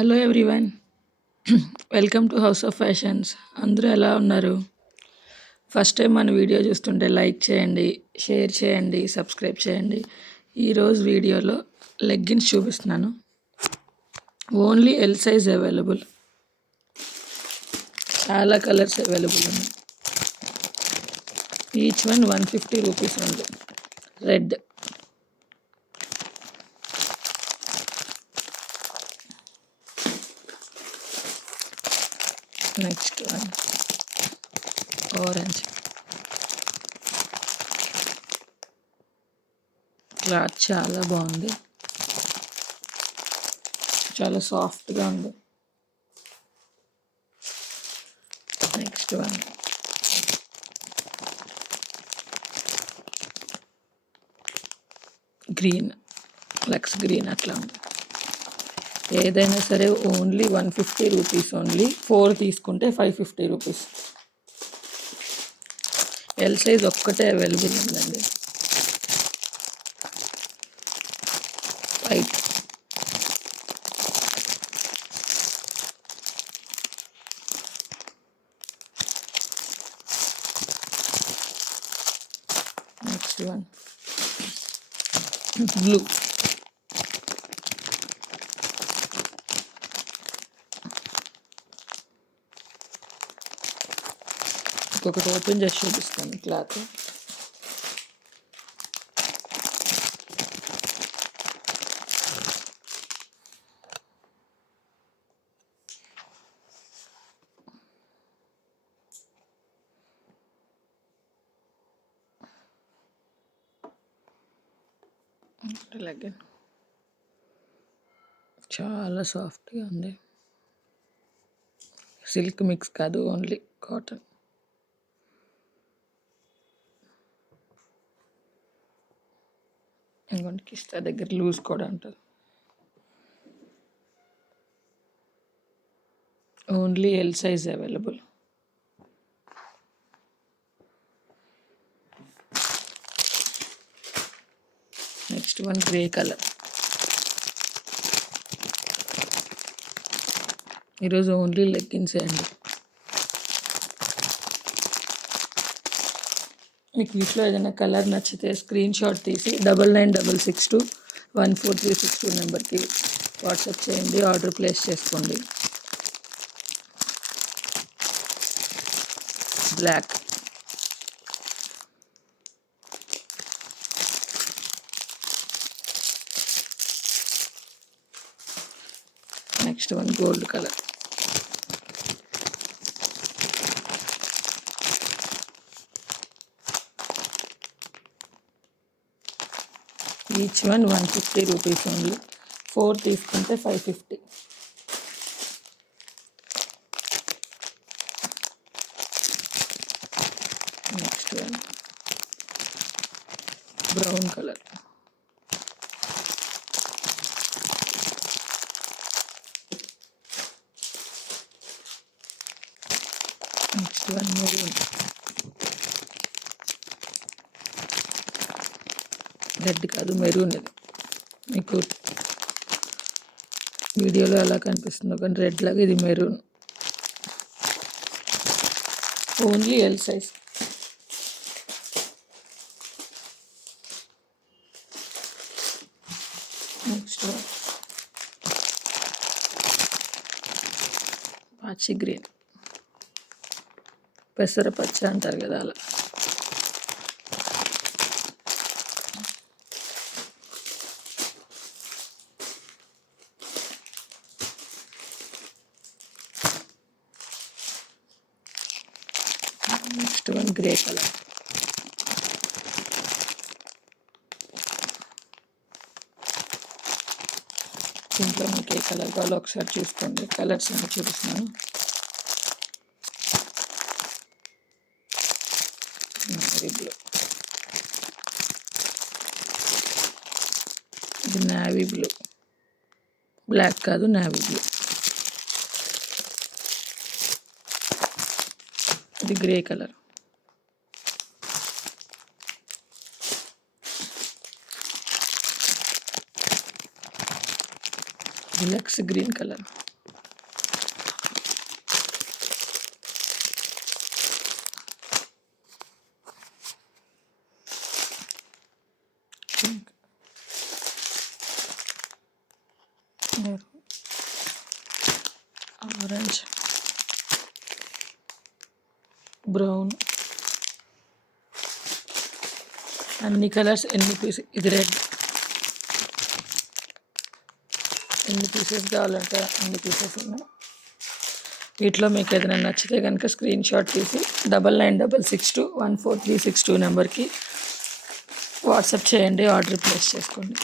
Hello everyone. Welcome to House of Fashions. అందరూ ఎలా ఉన్నారు? ఫస్ట్ టైం మన వీడియో చూస్తుంటే లైక్ చేయండి, షేర్ చేయండి, సబ్స్క్రైబ్ చేయండి. ఈరోజు వీడియోలో లెగ్గిన్స్ చూపిస్తున్నాను. Only L size available. చాలా కలర్స్ అవైలబుల్ ఉన్నాయి. ఈచ్ వన్ 150 రూపీస్ ఉంది. Red, next one orange. Cloth చాలా బాగుంది, చాలా సాఫ్ట్గా ఉంది. నెక్స్ట్ వన్ గ్రీన్, లక్స్ గ్రీన్ అట్లా ఉంది. ఏదైనా సరే ఓన్లీ 150 రూపీస్. ఓన్లీ 4 తీసుకుంటే 550 రూపీస్. ఎల్ సైజ్ ఒక్కటే అవైలబుల్ ఉందండి. వైట్, నెక్స్ట్ వన్ బ్లూ, ఇంకొకటి ఓపెన్ చేసి చూపిస్తాను క్లాత్. లెగ్గిన్ చాలా సాఫ్ట్గా ఉంది. సిల్క్ మిక్స్ కాదు, ఓన్లీ కాటన్. ఇంకొంటి కిస్తా దగ్గర లూజ్ కూడా ఉంటుంది. Only L size available. Next one grey colour. ఈరోజు ఓన్లీ లెగ్గిన్స్ అండి. మీకు వీటిలో ఏదైనా కలర్ నచ్చితే స్క్రీన్ షాట్ తీసి 9966214362 నెంబర్కి వాట్సాప్ చేయండి, ఆర్డర్ ప్లేస్ చేసుకోండి. Black, next one gold colour. Each one 150 rupees only. 4 తీసుకుంటే 550. Next one brown colour. Next one maroon. Red కాదు, మెరూన్. ఇది మీకు వీడియోలో ఎలా కనిపిస్తుందో కానీ రెడ్ లాగా ఇది maroon. Only L size. Next పాచి గ్రీన్, పెసర పచ్చ అంటారు కదా అలా. Next one grey colour. దీంట్లో మీకు ఏ కలర్ కావాలో ఒకసారి చూసుకోండి. కలర్స్ అన్ని చూపిస్తున్నాను. నావీ బ్లూ, ఇది నావీ బ్లూ. బ్లాక్ కాదు, నావీ బ్లూ. ఇది గ్రే కలర్. లక్స్ గ్రీన్ కలర్. ఆరెంజ్, బ్రౌన్, అన్ని కలర్స్ ఎన్ని పీసెస్, ఇది రెడ్, ఎన్ని పీసెస్ కావాలంటే అన్ని పీసెస్ ఉన్నాయి. వీటిలో మీకు ఏదైనా నచ్చితే కనుక స్క్రీన్ షాట్ తీసి 9966214362 నెంబర్కి వాట్సాప్ చేయండి, ఆర్డర్ ప్లేస్ చేసుకోండి.